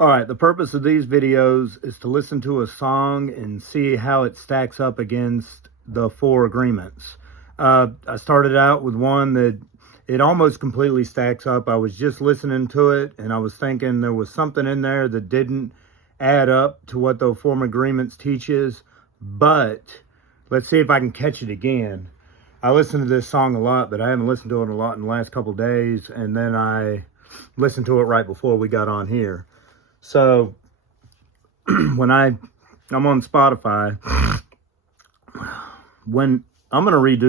All right, the purpose of these videos is to listen to a song and see how it stacks up against the four agreements. I started out with one that it almost completely stacks up. I was just listening to it and I was thinking there was something in there that didn't add up to what the four agreements teaches, but let's see if I can catch it again. I listened to this song a lot, but I haven't listened to it a lot in the last couple of days, and then I listened to it right before we got on here. So when I'm on Spotify, when I'm not going to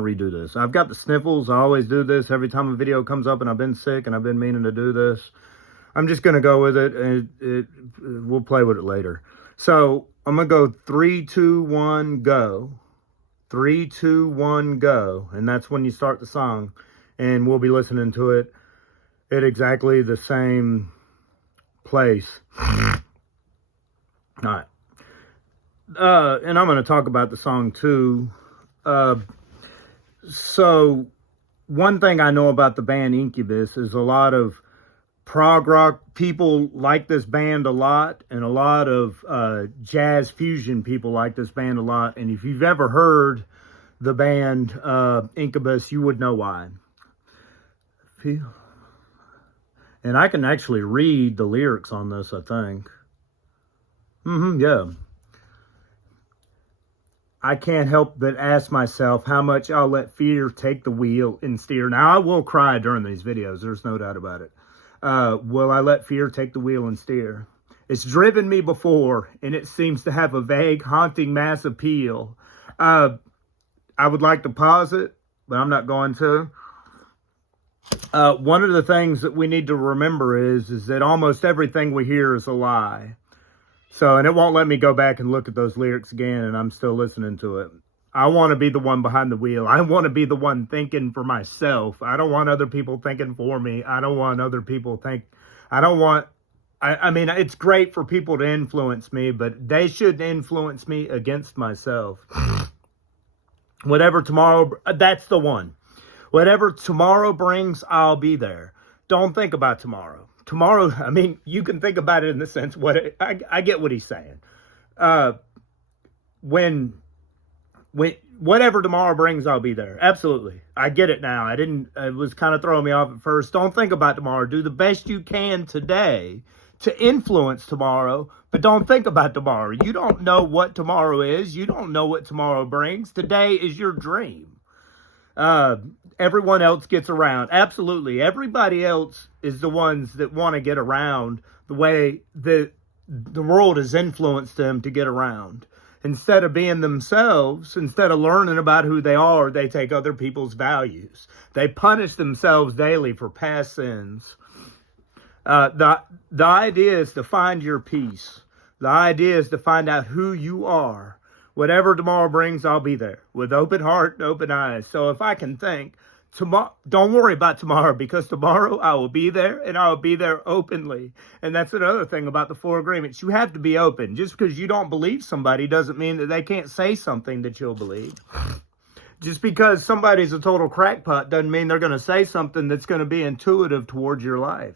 redo this. I've got the sniffles. I always do this every time a video comes up and I've been sick and I've been meaning to do this. I'm just going to go with it, and we'll play with it later. So I'm going to go 3, 2, 1, go. 3, 2, 1, go. And that's when you start the song, and we'll be listening to it at exactly the same place. All right. And I'm going to talk about the song too. So one thing I know about the band Incubus is a lot of prog rock people like this band a lot, and a lot of jazz fusion people like this band a lot. And if you've ever heard the band Incubus, you would know why. And I can actually read the lyrics on this, I think. Yeah. I can't help but ask myself how much I'll let fear take the wheel and steer. Now, I will cry during these videos. There's no doubt about it. Will I let fear take the wheel and steer? It's driven me before, and it seems to have a vague, haunting mass appeal. I would like to pause it, but I'm not going to. One of the things that we need to remember is that almost everything we hear is a lie. So, and it won't let me go back and look at those lyrics again, and I'm still listening to it. I want to be the one behind the wheel. I want to be the one thinking for myself. I don't want other people thinking for me. I don't want other people I mean, it's great for people to influence me, but they shouldn't influence me against myself. Whatever tomorrow, that's the one. Whatever tomorrow brings, I'll be there. Don't think about tomorrow. Tomorrow, I mean, you can think about it in the sense, I get what he's saying. When whatever tomorrow brings, I'll be there. Absolutely. I get it now. It was kind of throwing me off at first. Don't think about tomorrow. Do the best you can today to influence tomorrow, but don't think about tomorrow. You don't know what tomorrow is. You don't know what tomorrow brings. Today is your dream. Everyone else gets around. Absolutely. Everybody else is the ones that want to get around the way the world has influenced them to get around. Instead of being themselves, instead of learning about who they are, they take other people's values. They punish themselves daily for past sins. The idea is to find your peace. The idea is to find out who you are. Whatever tomorrow brings, I'll be there with open heart and open eyes. So if I can think, don't worry about tomorrow, because tomorrow I will be there, and I will be there openly. And that's another thing about the four agreements. You have to be open. Just because you don't believe somebody doesn't mean that they can't say something that you'll believe. Just because somebody's a total crackpot doesn't mean they're going to say something that's going to be intuitive towards your life.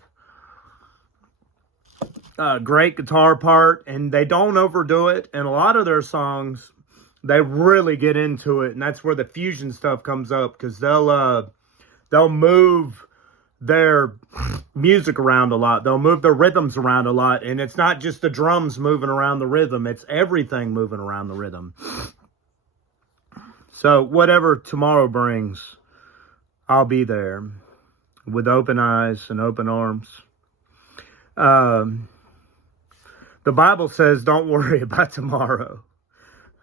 Great guitar part, and they don't overdo it. And a lot of their songs, they really get into it, and that's where the fusion stuff comes up, because they'll move their music around a lot. They'll move their rhythms around a lot, and it's not just the drums moving around the rhythm. It's everything moving around the rhythm. So whatever tomorrow brings, I'll be there with open eyes and open arms. The Bible says, don't worry about tomorrow.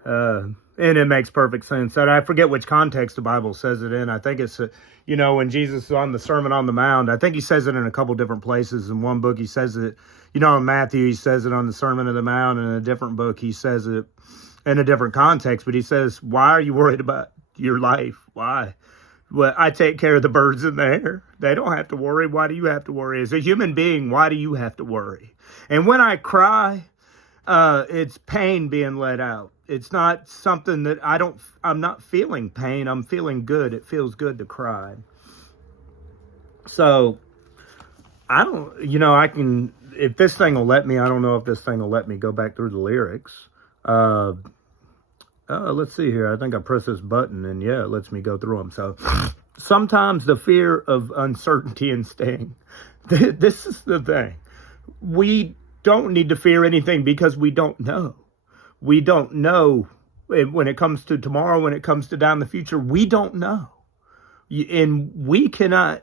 And it makes perfect sense. And I forget which context the Bible says it in. I think it's, when Jesus is on the Sermon on the Mount, I think he says it in a couple different places. In one book, he says it, in Matthew, he says it on the Sermon on the Mount. And in a different book, he says it in a different context. But he says, why are you worried about your life? Why? Well, I take care of the birds in the air. They don't have to worry. Why do you have to worry? As a human being, why do you have to worry? And when I cry, it's pain being let out. It's not something that I'm not feeling pain. I'm feeling good. It feels good to cry. So I don't, I can, if this thing will let me, I don't know if this thing will let me go back through the lyrics. Let's see here. I think I press this button and yeah, it lets me go through them. So sometimes the fear of uncertainty and sting. This is the thing. We don't need to fear anything because we don't know. We don't know when it comes to tomorrow, when it comes to down the future, we don't know. And we cannot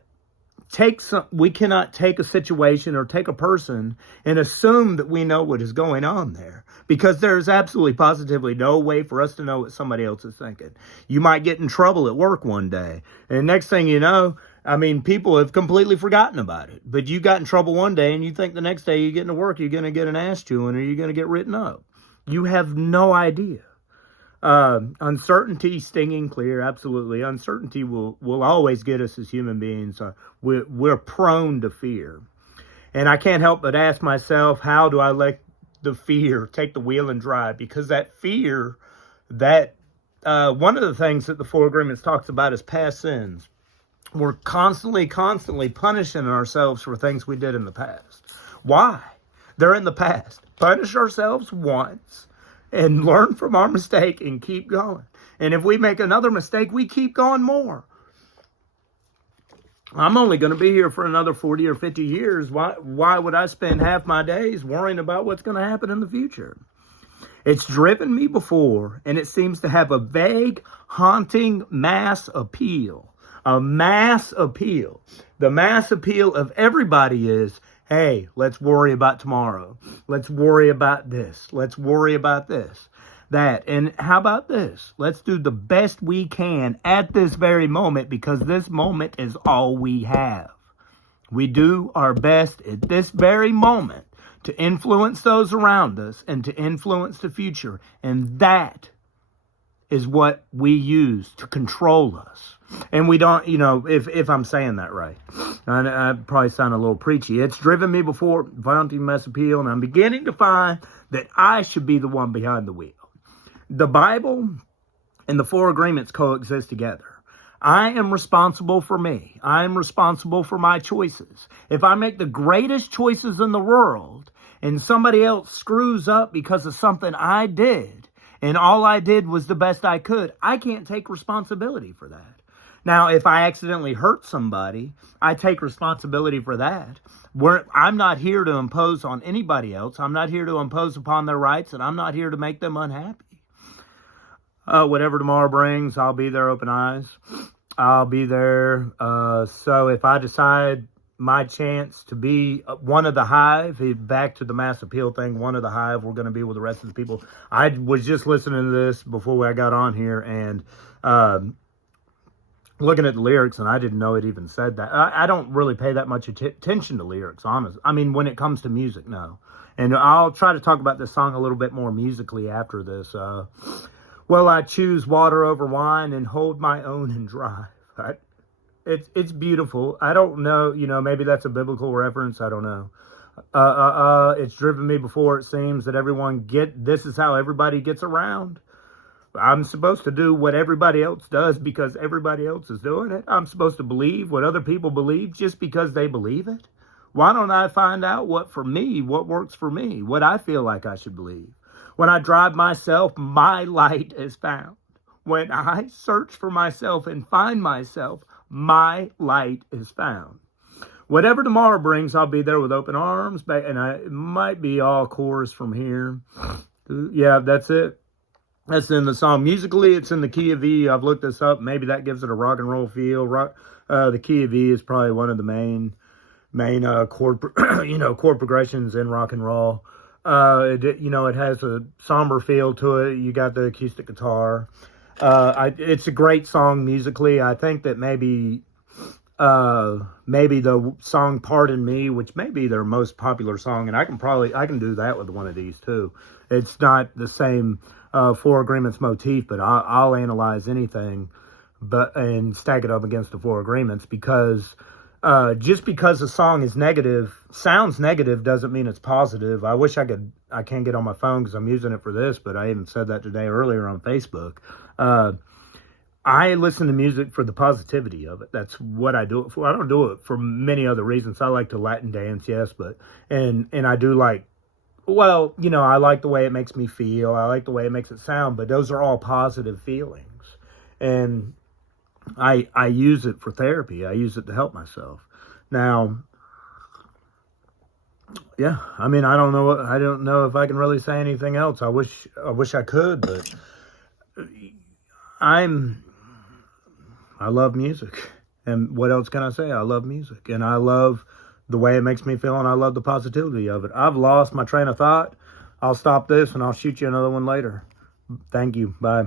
take a situation or take a person and assume that we know what is going on there, because there's absolutely positively no way for us to know what somebody else is thinking. You might get in trouble at work one day, and next thing you know, people have completely forgotten about it. But you got in trouble one day, and you think the next day you get into work, you're going to get an ass chewing, or you're going to get written up. You have no idea. Uncertainty, stinging clear, absolutely. Uncertainty will always get us as human beings. We're prone to fear. And I can't help but ask myself, how do I let the fear take the wheel and drive? Because that fear, one of the things that the Four Agreements talks about is past sins. We're constantly punishing ourselves for things we did in the past. Why? They're in the past. Punish ourselves once and learn from our mistake and keep going. And if we make another mistake, we keep going more. I'm only going to be here for another 40 or 50 years. Why would I spend half my days worrying about what's going to happen in the future? It's driven me before, and it seems to have a vague, haunting mass appeal. A mass appeal. The mass appeal of everybody is, hey, let's worry about tomorrow. Let's worry about this. Let's worry about this, that. And how about this? Let's do the best we can at this very moment, because this moment is all we have. We do our best at this very moment to influence those around us and to influence the future. And that is what we use to control us. And we don't, if I'm saying that right, I probably sound a little preachy. It's driven me before, vaunting mass appeal, and I'm beginning to find that I should be the one behind the wheel. The Bible and the Four Agreements coexist together. I am responsible for me. I am responsible for my choices. If I make the greatest choices in the world and somebody else screws up because of something I did, and all I did was the best I could, I can't take responsibility for that. Now, if I accidentally hurt somebody, I take responsibility for that. I'm not here to impose on anybody else. I'm not here to impose upon their rights, and I'm not here to make them unhappy. Whatever tomorrow brings, I'll be there, open eyes. I'll be there. So if I decide my chance to be one of the hive, back to the mass appeal thing, one of the hive, we're going to be with the rest of the people. I was just listening to this before I got on here, and looking at the lyrics, and I didn't know it even said that. I don't really pay that much attention to lyrics, honest. When it comes to music, no. And I'll try to talk about this song a little bit more musically after this. Well, I choose water over wine and hold my own and drive. It's beautiful. I don't know, maybe that's a biblical reference. I don't know. It's driven me before, it seems that this is how everybody gets around. I'm supposed to do what everybody else does because everybody else is doing it. I'm supposed to believe what other people believe just because they believe it. Why don't I find out what works for me, what I feel like I should believe? When I drive myself, my light is found. When I search for myself and find myself, my light is found. Whatever tomorrow brings, I'll be there with open arms. And it might be all chorus from here. Yeah, that's it. That's in the song. Musically, it's in the key of E. I've looked this up. Maybe that gives it a rock and roll feel. The key of E is probably one of the main chord progressions in rock and roll. It has a somber feel to it. You got the acoustic guitar. It's a great song musically. I think that maybe the song "Pardon Me," which may be their most popular song, and I can do that with one of these too. It's not the same Four Agreements motif, but I'll analyze anything, and stack it up against the Four Agreements, because just because a song sounds negative, doesn't mean it's positive. I wish I can't get on my phone because I'm using it for this, but I even said that today earlier on Facebook. I listen to music for the positivity of it. That's what I do it for. I don't do it for many other reasons. I like to Latin dance, yes, but and I do like, well, I like the way it makes me feel. I like the way it makes it sound, but those are all positive feelings. And I use it for therapy. I use it to help myself. Now, yeah, I mean, I don't know if I can really say anything else. I wish I could, but I'm I love music. And what else can I say? I love music. And I love the way it makes me feel, and I love the positivity of it. I've lost my train of thought. I'll stop this and I'll shoot you another one later. Thank you. Bye.